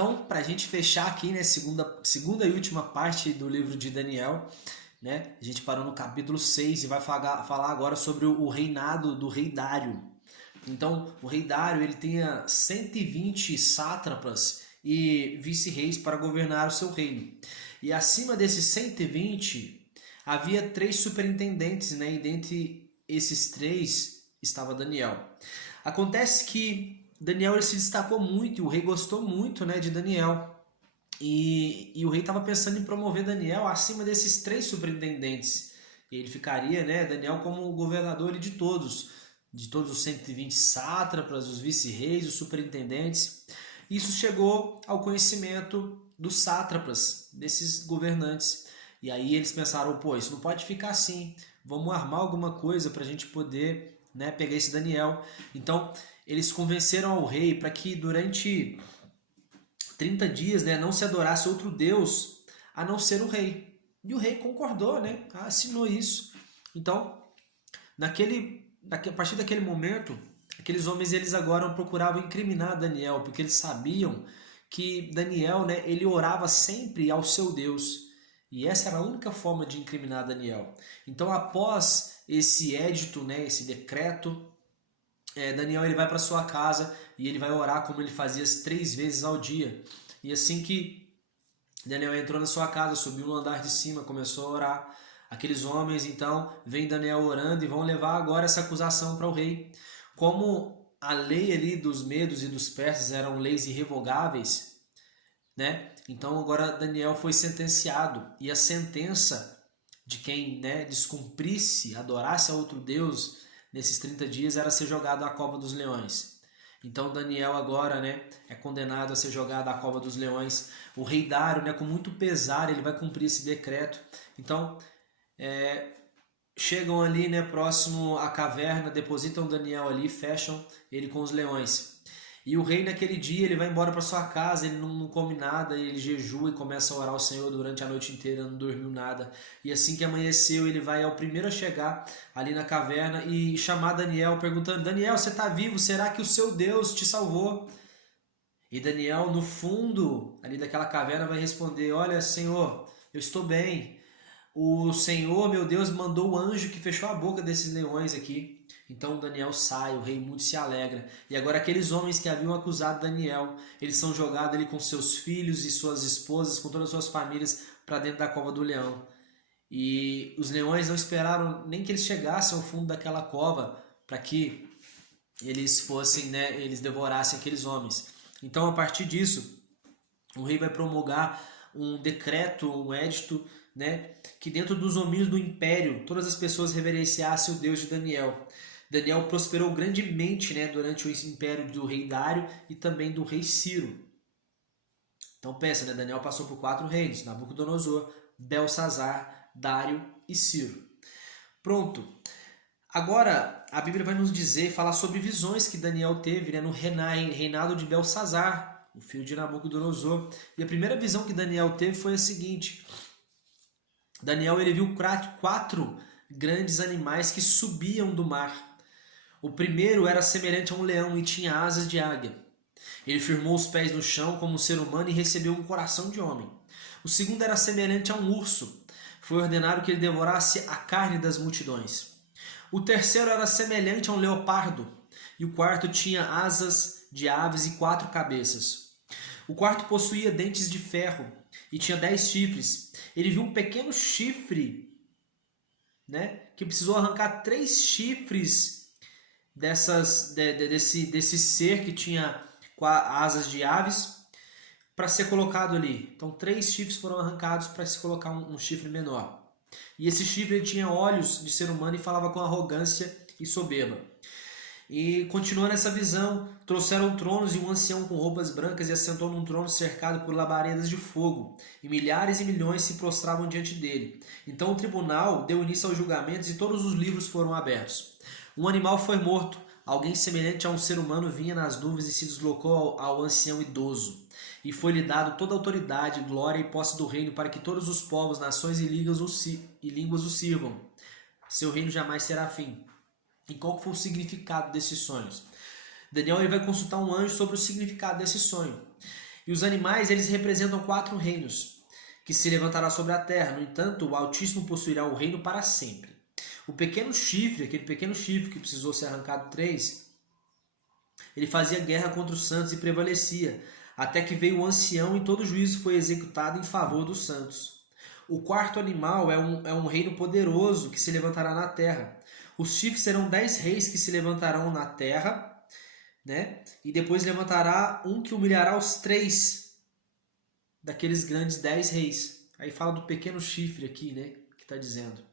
Então, para a gente fechar aqui, né, segunda e última parte do livro de Daniel, né, a gente parou no capítulo 6 e vai falar agora sobre o reinado do rei Dário. Então, o rei Dário ele tinha 120 sátrapas e vice-reis para governar o seu reino. E acima desses 120, havia 3 superintendentes, né, e dentre esses 3 estava Daniel. Acontece que Daniel ele se destacou muito e o rei gostou muito, né, de Daniel. E o rei estava pensando em promover Daniel acima desses 3 superintendentes. E ele ficaria, né, Daniel como governador de todos os 120 sátrapas, os vice-reis, os superintendentes. Isso chegou ao conhecimento dos sátrapas, desses governantes. E aí eles pensaram, pô, isso não pode ficar assim, vamos armar alguma coisa para a gente poder, né, pegar esse Daniel. Então eles convenceram ao rei para que durante 30 dias, né, não se adorasse outro Deus a não ser o rei. E o rei concordou, né, assinou isso. Então, a partir daquele momento, aqueles homens eles agora procuravam incriminar Daniel, porque eles sabiam que Daniel, né, ele orava sempre ao seu Deus. E essa era a única forma de incriminar Daniel. Então, após esse édito, né, esse decreto, Daniel ele vai para sua casa e ele vai orar como ele fazia 3 vezes ao dia. E assim que Daniel entrou na sua casa, subiu no andar de cima, começou a orar. Aqueles homens então veem Daniel orando e vão levar agora essa acusação para o rei. Como a lei ali dos medos e dos persas eram leis irrevogáveis, né? Então agora Daniel foi sentenciado e a sentença de quem, né, descumprisse, adorasse a outro Deus nesses 30 dias era ser jogado à cova dos leões. Então Daniel agora, né, é condenado a ser jogado à cova dos leões. O rei Dário, né, com muito pesar, ele vai cumprir esse decreto. Então chegam ali, né, próximo à caverna, depositam Daniel ali, fecham ele com os leões. E o rei naquele dia ele vai embora para sua casa, ele não come nada, ele jejua e começa a orar ao Senhor durante a noite inteira, não dormiu nada. E assim que amanheceu, ele vai ao primeiro a chegar ali na caverna e chamar Daniel, perguntando: Daniel, você está vivo? Será que o seu Deus te salvou? E Daniel, no fundo ali daquela caverna, vai responder: olha, Senhor, eu estou bem. O Senhor, meu Deus, mandou o anjo que fechou a boca desses leões aqui. Então Daniel sai, o rei muito se alegra. E agora aqueles homens que haviam acusado Daniel, eles são jogados ali com seus filhos e suas esposas, com todas as suas famílias, para dentro da cova do leão. E os leões não esperaram nem que eles chegassem ao fundo daquela cova para que eles fossem, né, eles devorassem aqueles homens. Então a partir disso, o rei vai promulgar um decreto, um édito, né, que dentro dos domínios do império todas as pessoas reverenciassem o Deus de Daniel. Daniel prosperou grandemente, né, durante o império do rei Dário e também do rei Ciro. Então pensa, né, Daniel passou por 4 reinos: Nabucodonosor, Belsazar, Dário e Ciro. Pronto. Agora a Bíblia vai nos dizer, falar sobre visões que Daniel teve, né, no reinado de Belsazar, o filho de Nabucodonosor. E a primeira visão que Daniel teve foi a seguinte: Daniel ele viu 4 grandes animais que subiam do mar. O primeiro era semelhante a um leão e tinha asas de águia. Ele firmou os pés no chão como um ser humano e recebeu um coração de homem. O segundo era semelhante a um urso. Foi ordenado que ele devorasse a carne das multidões. O terceiro era semelhante a um leopardo. E o quarto tinha asas de aves e 4 cabeças. O quarto possuía dentes de ferro e tinha 10 chifres. Ele viu um pequeno chifre, né, que precisou arrancar 3 chifres desse ser que tinha asas de aves para ser colocado ali. Então 3 chifres foram arrancados para se colocar um chifre menor. E esse chifre ele tinha olhos de ser humano e falava com arrogância e soberba. E continuando essa visão, trouxeram tronos e um ancião com roupas brancas e assentou num trono cercado por labaredas de fogo, e milhares e milhões se prostravam diante dele. Então o tribunal deu início aos julgamentos e todos os livros foram abertos. Um animal foi morto, alguém semelhante a um ser humano vinha nas nuvens e se deslocou ao ancião idoso. E foi-lhe dado toda a autoridade, glória e posse do reino para que todos os povos, nações e línguas o sirvam. Seu reino jamais será fim. E qual foi o significado desses sonhos? Daniel ele vai consultar um anjo sobre o significado desse sonho. E os animais, eles representam 4 reinos, que se levantará sobre a terra. No entanto, o Altíssimo possuirá o reino para sempre. O pequeno chifre, aquele pequeno chifre que precisou ser arrancado 3, ele fazia guerra contra os santos e prevalecia, até que veio o ancião e todo juízo foi executado em favor dos santos. O quarto animal é um reino poderoso que se levantará na terra. Os chifres serão 10 reis que se levantarão na terra, né? E depois levantará um que humilhará os 3 daqueles grandes 10 reis. Aí fala do pequeno chifre aqui, né? Que está dizendo.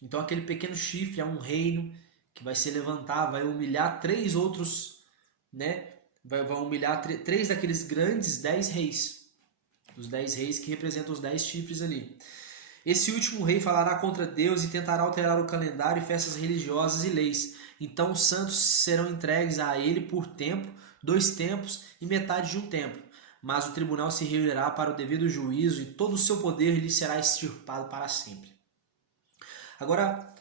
Então aquele pequeno chifre é um reino que vai se levantar, vai humilhar 3 outros, né? Vai humilhar 3 daqueles grandes 10 reis. Os 10 reis que representam os 10 chifres ali. Esse último rei falará contra Deus e tentará alterar o calendário e festas religiosas e leis. Então os santos serão entregues a ele por tempo, 2 tempos e metade de um tempo. Mas o tribunal se reunirá para o devido juízo e todo o seu poder lhe será extirpado para sempre. Agora,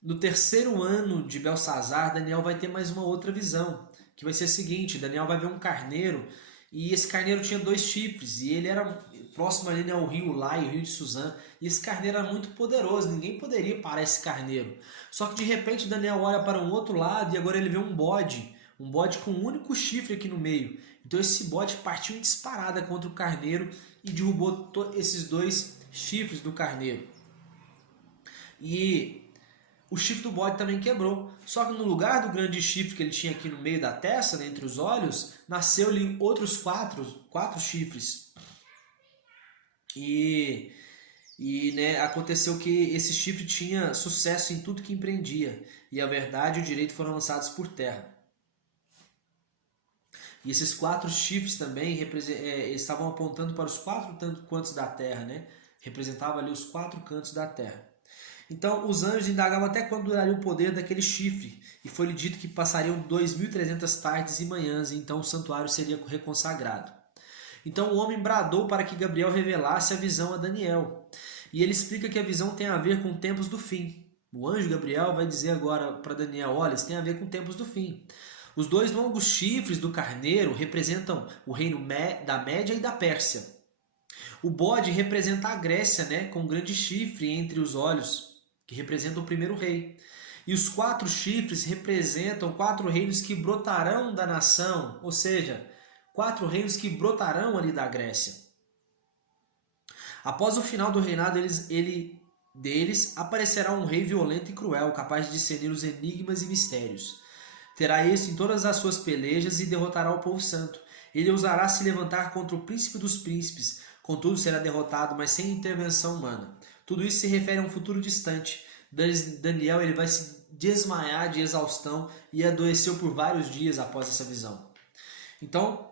no terceiro ano de Belsazar, Daniel vai ter mais uma outra visão, que vai ser a seguinte: Daniel vai ver um carneiro, e esse carneiro tinha 2 chifres, e ele era próximo ali ao rio Lai, o rio de Suzã, e esse carneiro era muito poderoso, ninguém poderia parar esse carneiro. Só que de repente Daniel olha para um outro lado e agora ele vê um bode com um único chifre aqui no meio. Então esse bode partiu em disparada contra o carneiro e derrubou esses 2 chifres do carneiro. E o chifre do bode também quebrou. Só que no lugar do grande chifre que ele tinha aqui no meio da testa, né, entre os olhos, nasceu-lhe outros 4 chifres. E né, aconteceu que esse chifre tinha sucesso em tudo que empreendia. E a verdade e o direito foram lançados por terra. E esses 4 chifres também estavam apontando para os 4 cantos da terra, né? Representava ali os 4 cantos da terra. Então os anjos indagavam até quando duraria o poder daquele chifre, e foi-lhe dito que passariam 2.300 tardes e manhãs, e então o santuário seria reconsagrado. Então o homem bradou para que Gabriel revelasse a visão a Daniel, e ele explica que a visão tem a ver com tempos do fim. O anjo Gabriel vai dizer agora para Daniel: olha, isso tem a ver com tempos do fim. Os 2 longos chifres do carneiro representam o reino da Média e da Pérsia. O bode representa a Grécia, né, com um grande chifre entre os olhos, que representa o primeiro rei. E os 4 chifres representam 4 reinos que brotarão da nação, ou seja, 4 reinos que brotarão ali da Grécia. Após o final do reinado deles, aparecerá um rei violento e cruel, capaz de discernir os enigmas e mistérios. Terá êxito em todas as suas pelejas e derrotará o povo santo. Ele ousará se levantar contra o príncipe dos príncipes, contudo será derrotado, mas sem intervenção humana. Tudo isso se refere a um futuro distante. Daniel ele vai se desmaiar de exaustão e adoeceu por vários dias após essa visão. Então,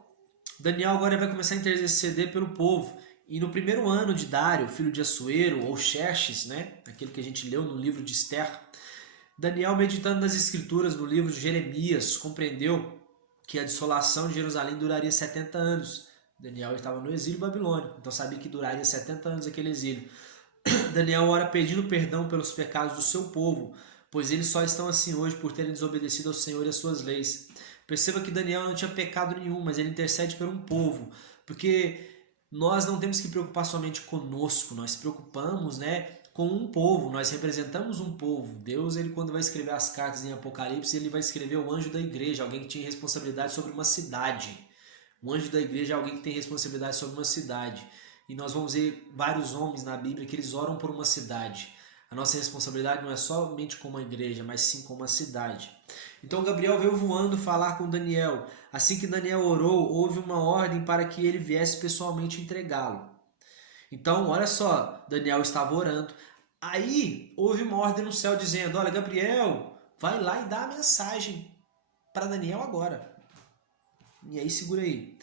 Daniel agora vai começar a interceder pelo povo. E no primeiro ano de Dário, filho de Assuero, ou Xerxes, né, aquele que a gente leu no livro de Esther, Daniel, meditando nas escrituras no livro de Jeremias, compreendeu que a dissolação de Jerusalém duraria 70 anos. Daniel estava no exílio babilônico, então sabia que duraria 70 anos aquele exílio. Daniel ora pedindo perdão pelos pecados do seu povo, pois eles só estão assim hoje por terem desobedecido ao Senhor e às suas leis. Perceba que Daniel não tinha pecado nenhum, mas ele intercede por um povo, porque nós não temos que preocupar somente conosco, nós preocupamos, né, com um povo, nós representamos um povo. Deus, ele quando vai escrever as cartas em Apocalipse, ele vai escrever o anjo da igreja, alguém que tinha responsabilidade sobre uma cidade. O anjo da igreja é alguém que tem responsabilidade sobre uma cidade. E nós vamos ver vários homens na Bíblia que eles oram por uma cidade. A nossa responsabilidade não é somente com uma igreja, mas sim com uma cidade. Então Gabriel veio voando falar com Daniel. Assim que Daniel orou, houve uma ordem para que ele viesse pessoalmente entregá-lo. Então, olha só, Daniel estava orando. Aí houve uma ordem no céu dizendo: olha, Gabriel, vai lá e dá a mensagem para Daniel agora. E aí, segura aí.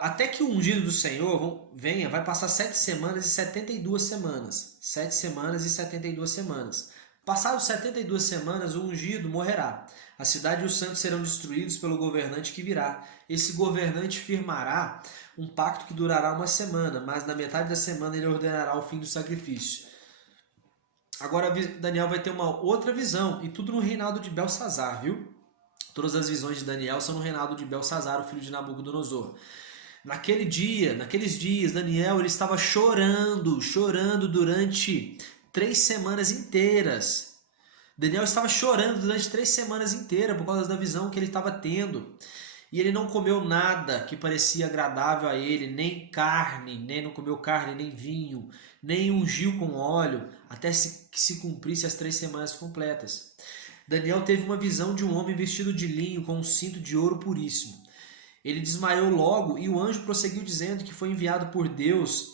Até que o ungido do Senhor venha, vai passar 7 semanas e 72 semanas. 7 semanas e 72 semanas. Passadas 72 semanas, o ungido morrerá. A cidade e os santos serão destruídos pelo governante que virá. Esse governante firmará um pacto que durará 1 semana, mas na metade da semana ele ordenará o fim do sacrifício. Agora Daniel vai ter uma outra visão, e tudo no reinado de Belsazar, viu? Todas as visões de Daniel são no reinado de Belsazar, o filho de Nabucodonosor. Naqueles dias, Daniel ele estava chorando durante 3 semanas inteiras. Daniel estava chorando durante 3 semanas inteiras por causa da visão que ele estava tendo. E ele não comeu nada que parecia agradável a ele, não comeu carne, nem vinho, nem ungiu com óleo, até que se cumprisse as 3 semanas completas. Daniel teve uma visão de um homem vestido de linho com um cinto de ouro puríssimo. Ele desmaiou logo e o anjo prosseguiu dizendo que foi enviado por Deus,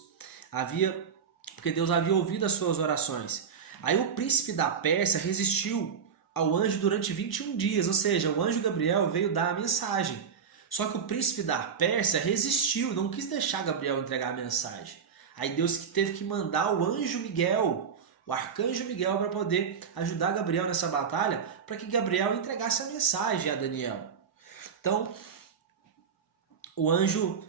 porque Deus havia ouvido as suas orações. Aí o príncipe da Pérsia resistiu ao anjo durante 21 dias, ou seja, o anjo Gabriel veio dar a mensagem. Só que o príncipe da Pérsia resistiu, não quis deixar Gabriel entregar a mensagem. Aí Deus teve que mandar o anjo Miguel, o arcanjo Miguel, para poder ajudar Gabriel nessa batalha, para que Gabriel entregasse a mensagem a Daniel. Então, o anjo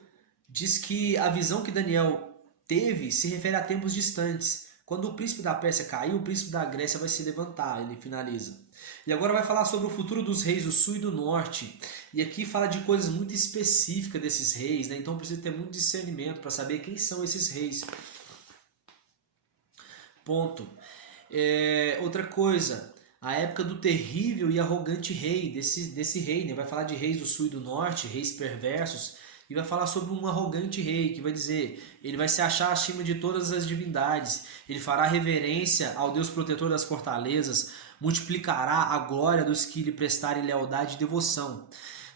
diz que a visão que Daniel teve se refere a tempos distantes. Quando o príncipe da Pérsia cair, o príncipe da Grécia vai se levantar, ele finaliza. E agora vai falar sobre o futuro dos reis do sul e do norte. E aqui fala de coisas muito específicas desses reis, né? Então precisa ter muito discernimento para saber quem são esses reis. Ponto. Outra coisa, a época do terrível e arrogante rei, desse rei, né? Vai falar de reis do sul e do norte, reis perversos, e vai falar sobre um arrogante rei, que vai dizer, ele vai se achar acima de todas as divindades, ele fará reverência ao Deus protetor das fortalezas, multiplicará a glória dos que lhe prestarem lealdade e devoção.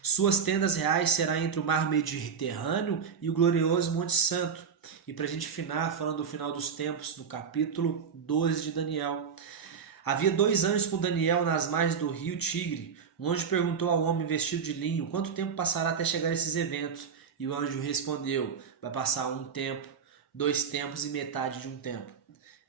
Suas tendas reais será entre o mar Mediterrâneo e o glorioso Monte Santo. E para a gente finar, falando do final dos tempos, no capítulo 12 de Daniel. Havia 2 anjos com Daniel nas margens do rio Tigre. Um anjo perguntou ao homem vestido de linho, quanto tempo passará até chegar esses eventos? E o anjo respondeu, vai passar 1 tempo, 2 tempos e metade de 1 tempo.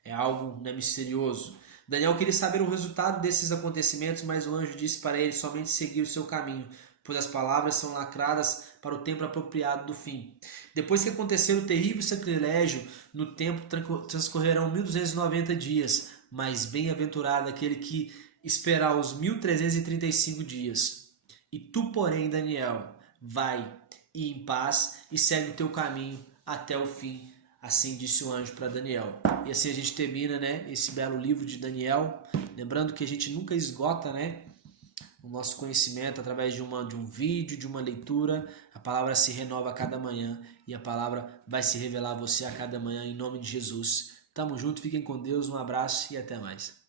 É algo, né, misterioso. Daniel queria saber o resultado desses acontecimentos, mas o anjo disse para ele somente seguir o seu caminho, pois as palavras são lacradas para o tempo apropriado do fim. Depois que acontecer o terrível sacrilégio, no tempo transcorrerão 1290 dias, mas bem-aventurado aquele que esperar os 1335 dias. E tu, porém, Daniel, vai e em paz e segue o teu caminho até o fim. Assim disse o anjo para Daniel. E assim a gente termina, né, esse belo livro de Daniel. Lembrando que a gente nunca esgota, né, o nosso conhecimento através de um vídeo, de uma leitura. A palavra se renova a cada manhã e a palavra vai se revelar a você a cada manhã em nome de Jesus. Tamo junto, fiquem com Deus, um abraço e até mais.